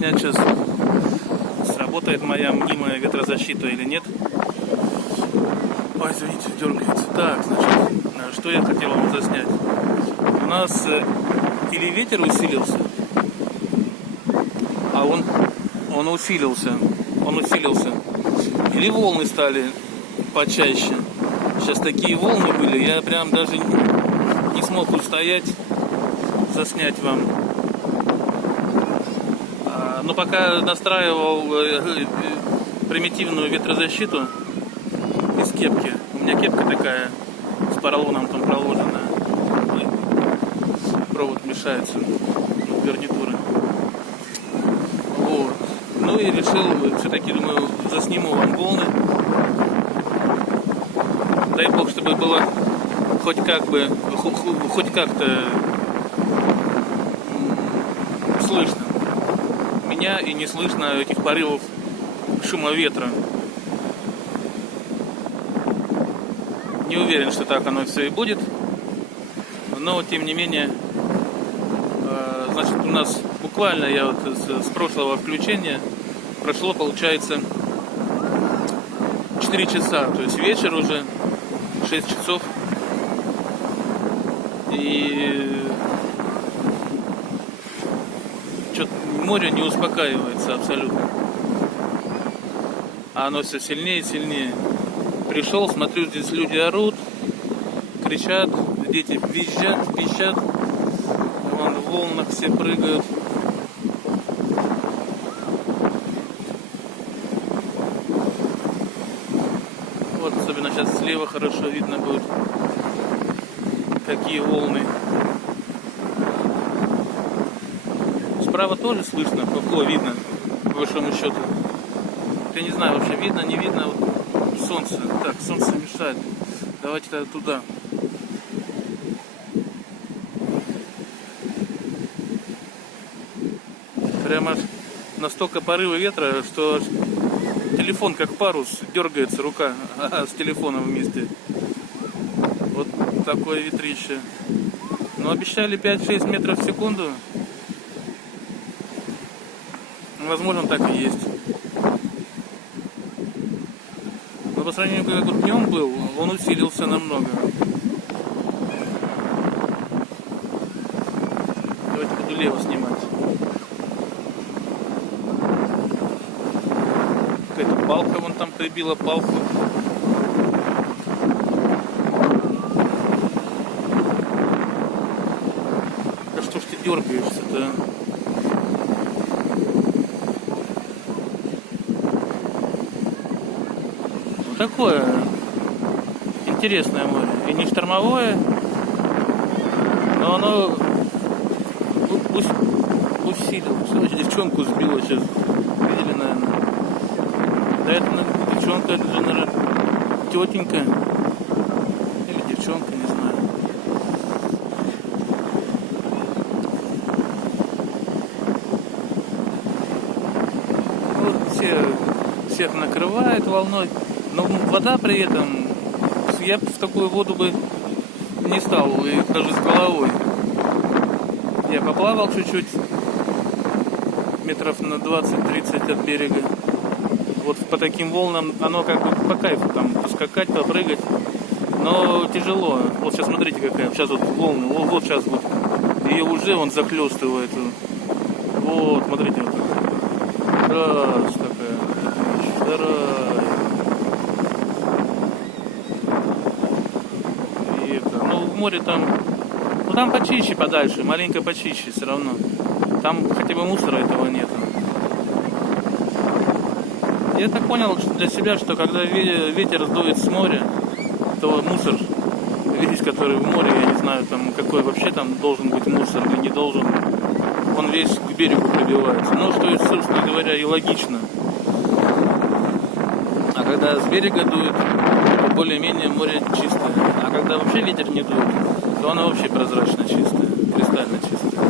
заснять сейчас, сработает моя мнимая ветрозащита или нет. Ой, извините, дергается. Так, значит, что я хотел вам заснять. У нас или ветер усилился, а он усилился, или волны стали почаще. Сейчас такие волны были, я прям даже не смог устоять, заснять вам. Но пока настраивал примитивную ветрозащиту из кепки, у меня кепка такая с поролоном там проложенная, провод мешается от гарнитуры. Вот. Ну и решил, все-таки думаю, засниму вам волны. Дай бог, чтобы было хоть как-то слышно меня и не слышно этих порывов шума ветра. Не уверен, что так оно все и будет, но тем не менее, значит, у нас буквально я вот с прошлого включения прошло, получается, 4 часа, то есть вечер уже, 6 часов, и что-то море не успокаивается абсолютно, а оно все сильнее и сильнее. Пришел, смотрю, здесь люди орут, кричат, дети визжат, пищат, вон в волнах все прыгают. Вот, особенно сейчас слева хорошо видно будет, какие волны. Справа тоже слышно, видно, по большому счету. Я не знаю, вообще видно, не видно. Вот солнце. Так, солнце мешает. Давайте тогда туда. Прямо настолько порывы ветра, что телефон как парус, дергается рука с телефоном вместе. Вот такое ветрище. Но обещали 5-6 метров в секунду. Возможно, так и есть. Но по сравнению, как днем был, он усилился намного. Давайте буду лево снимать. Какая-то палка вон там прибила, палку. Да что ж ты дергаешься-то? Такое интересное море. И не штормовое, но оно усилилось. Смотрите, девчонку сбила сейчас. Видели, наверное? Да это девчонка, это же, наверное, тетенька. Или девчонка, не знаю. Вот всех накрывает волной. Но вода при этом, я в такую воду бы не стал, и даже с головой. Я поплавал чуть-чуть, метров на 20-30 от берега. Вот по таким волнам оно как бы по кайфу, там поскакать, попрыгать, но тяжело. Вот сейчас смотрите какая, сейчас вот волны, вот сейчас вот, ее уже он захлестывает. Вот, смотрите, вот раз такая, вторая. Ну, в море там, ну там почище подальше, маленько почище все равно. Там хотя бы мусора этого нет. Я так понял для себя, что когда ветер сдует с моря, то мусор, весь, который в море, я не знаю, там какой вообще там должен быть мусор или не должен, он весь к берегу пробивается. Ну, что, собственно говоря, и логично. А когда с берега дует, то более-менее море чистое. А когда вообще ветер не дует, то оно вообще прозрачно чистое, кристально чистое.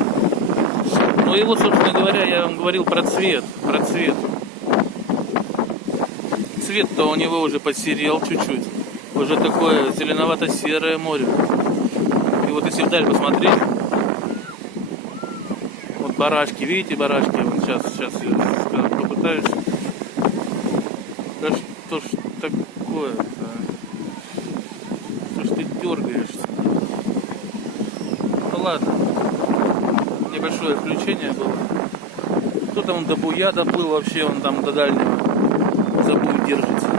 Ну и вот, собственно говоря, я вам говорил про цвет. Цвет-то у него уже посерел чуть-чуть. Уже такое зеленовато-серое море. И вот если вдаль посмотреть, вот барашки, видите барашки? Вот сейчас я попытаюсь. Да что ж такое-то? Что ж ты дергаешься? Ну ладно. Небольшое включение было. Кто там до буя доплыл вообще, он там до дальнего за буй держится.